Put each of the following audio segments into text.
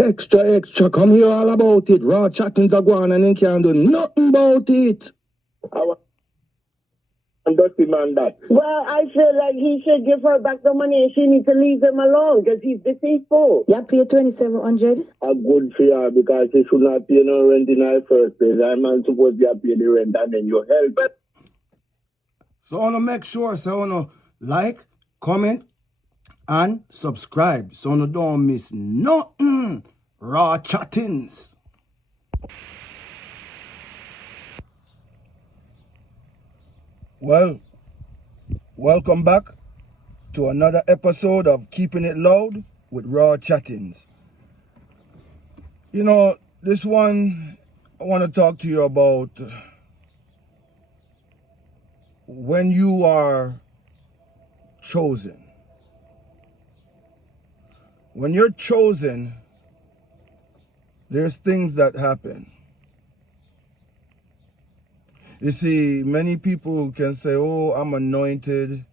Extra, come here all about it. Raw chattings are going and they can't do nothing about it. I want dirty man that. Well, I feel like he should give her back the money and she needs to leave him alone because he's deceitful. You pay 2,700. A good for her because she should not pay no rent in her first place. I'm not supposed to pay the rent and then you help. So I want to make sure, so I want to like, comment, and subscribe so you don't miss nothing. Raw chattings. Well, welcome back to another episode of Keeping It Loud with Raw Chattings. You know, this one I want to talk to you about when you are chosen. When you're chosen, there's things that happen. You see, many people can say, oh, I'm anointed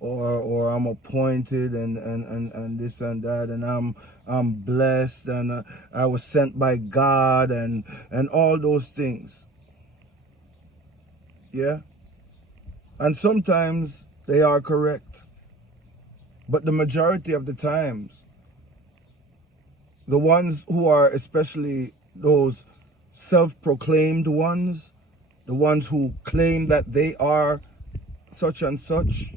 or I'm appointed and this and that, and I'm blessed and I was sent by God and all those things. Yeah? And sometimes they are correct. But the majority of the times, the ones who are especially those self-proclaimed ones, the ones who claim that they are such and such,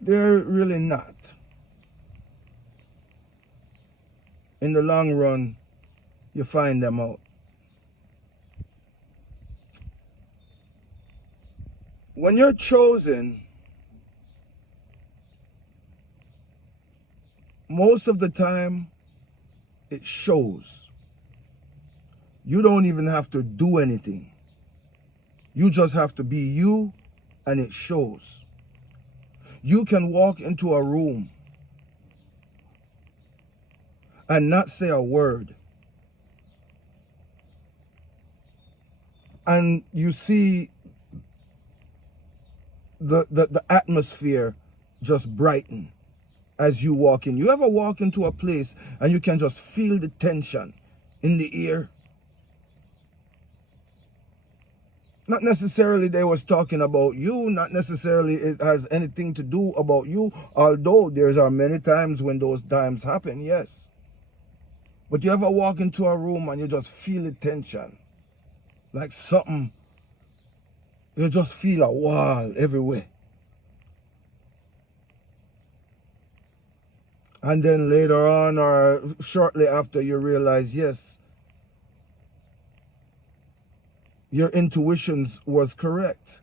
they're really not. In the long run, you find them out. When you're chosen, most of the time, it shows. You don't even have to do anything. You just have to be you, and it shows. You can walk into a room and not say a word. And you see the atmosphere just brighten as you walk in. You ever walk into a place and you can just feel the tension in the air? Not necessarily they was talking about you, not necessarily it has anything to do about you, although there are many times when those times happen, yes. But you ever walk into a room and you just feel the tension, like something, you just feel a wall everywhere. And then later on or shortly after you realize, yes, your intuitions was correct.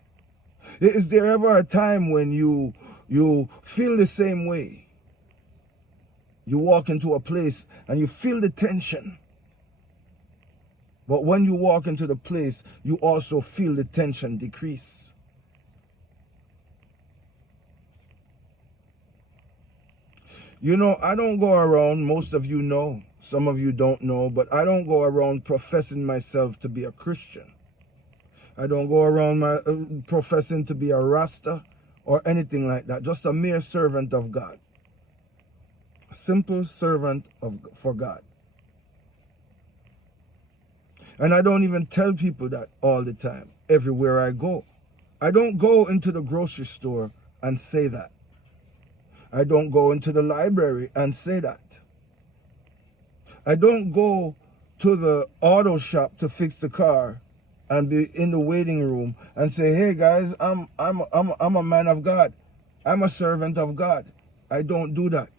Is there ever a time when you feel the same way? You walk into a place and you feel the tension. But when you walk into the place, you also feel the tension decrease. You know, I don't go around, most of you know, some of you don't know, but I don't go around professing myself to be a Christian. I don't go around professing to be a Rasta or anything like that. Just a mere servant of God. A simple servant for God. And I don't even tell people that all the time, everywhere I go. I don't go into the grocery store and say that. I don't go into the library and say that. I don't go to the auto shop to fix the car and be in the waiting room and say, hey guys, I'm a man of God. I'm a servant of God. I don't do that.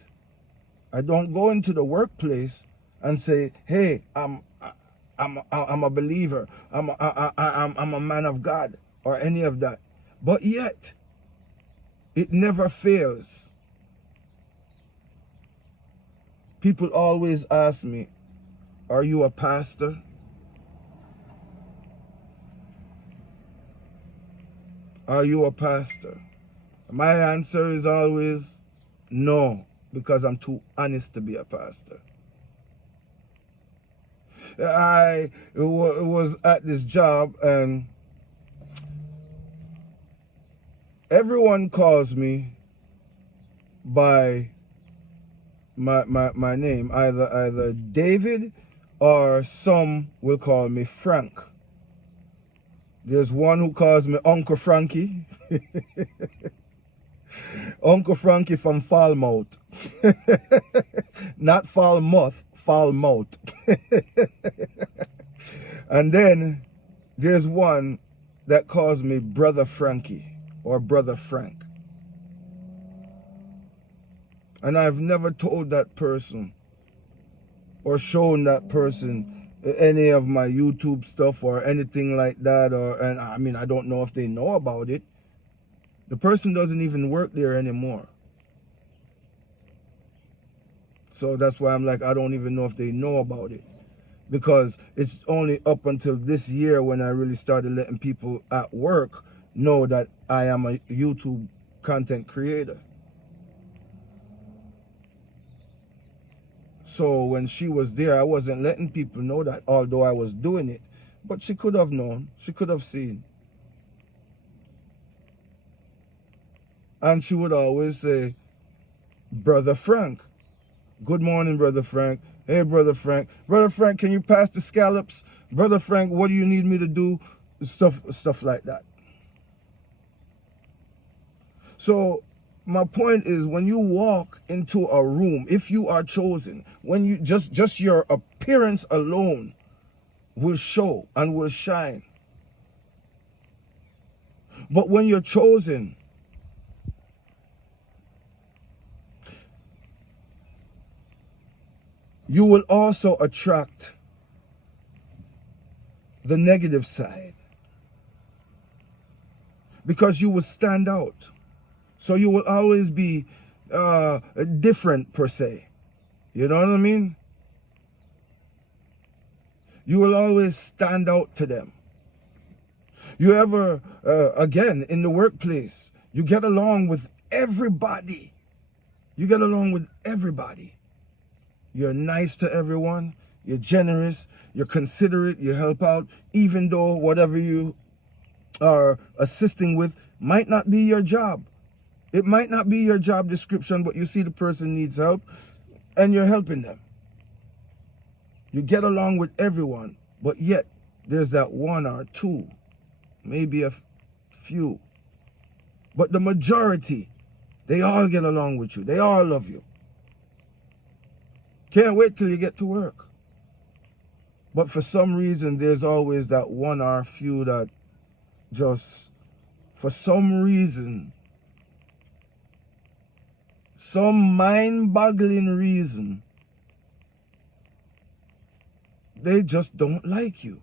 I don't go into the workplace and say, hey, I'm a believer. I'm a man of God or any of that. But yet, it never fails. People always ask me, are you a pastor? Are you a pastor? My answer is always no, because I'm too honest to be a pastor. I was at this job and everyone calls me by my name, either David, or some will call me Frank. There's one who calls me Uncle Frankie. Uncle Frankie from Falmouth. Not Falmouth, Falmouth. And then there's one that calls me Brother Frankie or Brother Frank. And I've never told that person or shown that person any of my YouTube stuff or anything like that. And I mean, I don't know if they know about it. The person doesn't even work there anymore. So that's why I'm like, I don't even know if they know about it. Because it's only up until this year when I really started letting people at work know that I am a YouTube content creator. So when she was there, I wasn't letting people know that, although I was doing it. But she could have known. She could have seen. And she would always say, Brother Frank. Good morning, Brother Frank. Hey, Brother Frank. Brother Frank, can you pass the scallops? Brother Frank, what do you need me to do? Stuff like that. So my point is, when you walk into a room, if you are chosen, when you just your appearance alone will show and will shine. But when you're chosen, you will also attract the negative side, because you will stand out. So you will always be different, per se. You know what I mean? You will always stand out to them. You ever, again, in the workplace, you get along with everybody. You get along with everybody. You're nice to everyone. You're generous. You're considerate. You help out, even though whatever you are assisting with might not be your job. It might not be your job description, but you see the person needs help and you're helping them. You get along with everyone, but yet there's that one or two, maybe a few. But the majority, they all get along with you. They all love you. Can't wait till you get to work. But for some reason, there's always that one or few that just, for some reason, some mind-boggling reason, they just don't like you.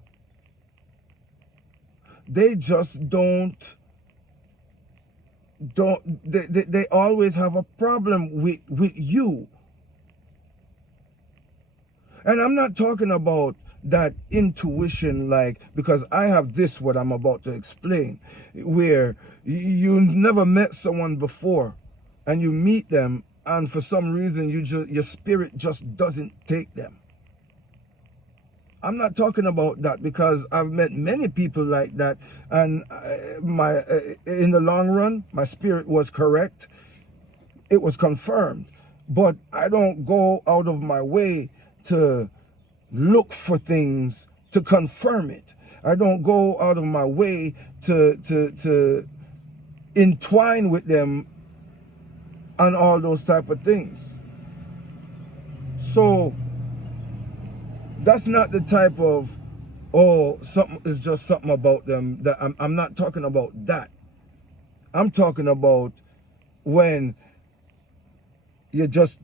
They just they always have a problem with you. And I'm not talking about that intuition, like, because I have this, what I'm about to explain, where you never met someone before and you meet them and for some reason your spirit just doesn't take them. I'm not talking about that, because I've met many people like that, and in the long run, my spirit was correct. It was confirmed. But I don't go out of my way to look for things to confirm it. I don't go out of my way to entwine with them and all those type of things. So that's not the type of, oh, something is just something about them. That I'm not talking about that. I'm talking about when you just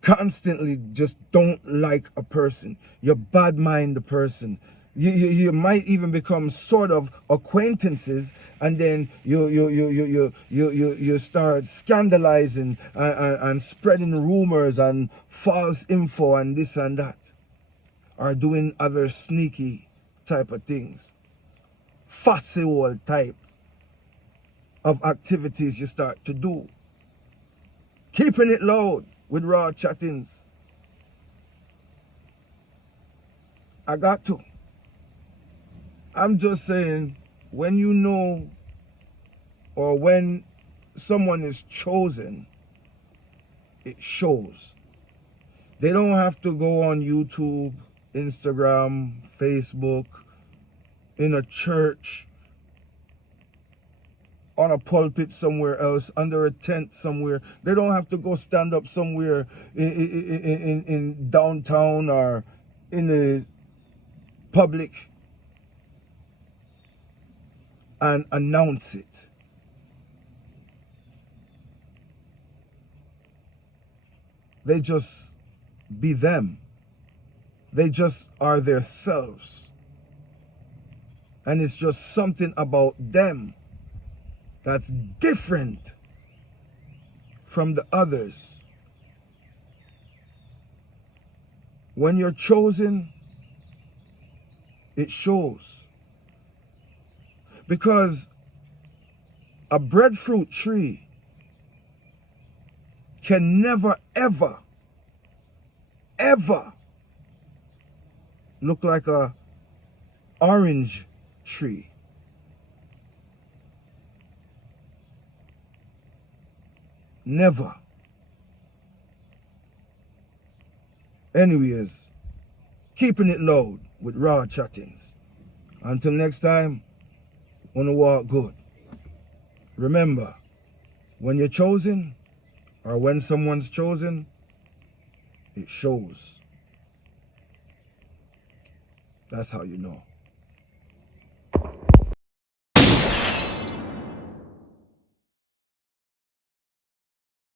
constantly just don't like a person. You bad mind the person. You might even become sort of acquaintances, and then you start scandalizing and spreading rumors and false info and this and that, or doing other sneaky type of things, facile type of activities you start to do, keeping it loud with raw chattings. I got to. I'm just saying, when you know, or when someone is chosen, it shows. They don't have to go on YouTube, Instagram, Facebook, in a church, on a pulpit somewhere else, under a tent somewhere. They don't have to go stand up somewhere in downtown or in the public and announce it. They just be them. They just are their selves. And it's just something about them that's different from the others. When you're chosen, it shows. Because a breadfruit tree can never, ever, ever look like a orange tree. Never. Anyways, keeping it loud with raw chattings. Until next time, wanna walk good. Remember, when you're chosen, or when someone's chosen, it shows. That's how you know.